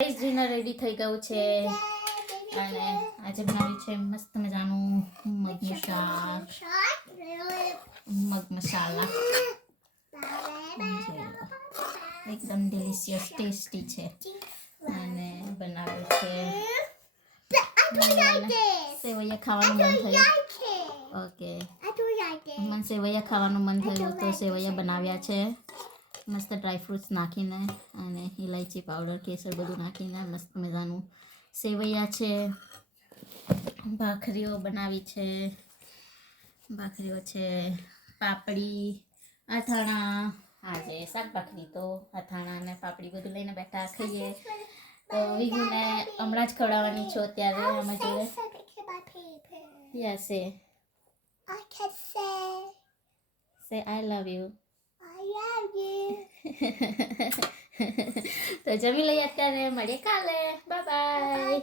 Dinner ready થઈ ગયું છે અને આજે બનાવ્યું છે મસ્ત મજાનું મગનું શાક, મગ મસાલા. એકદમ ડિલિશિયસ ટેસ્ટી છે અને બનાવ્યું છે. સેવૈયા ખાવાનું મન થયું. ઓકે, મને સેવૈયા ખાવાનું મન થયું તો સેવૈયા બનાવ્યા છે મસ્ત ડ્રાયફ્રૂટ્સ નાખીને અને ઇલાયચી પાવડર કેસર બધું નાખીને મસ્ત મજાનું સેવૈયા છે. ભાખરીઓ બનાવી છે, ભાખરીઓ છે, પાપડી, અથાણા. આજે શાક ભાખરી તો અથાણા અને પાપડી બધું લઈને બેઠા ખાઈએ. તો વિગુને હમણાં જ ખવડાવવાની છો ત્યારે અમે જોડે. Yes, say I love you. તો જમી લઈએ અત્યારે, મળીએ કાલે. Bye bye.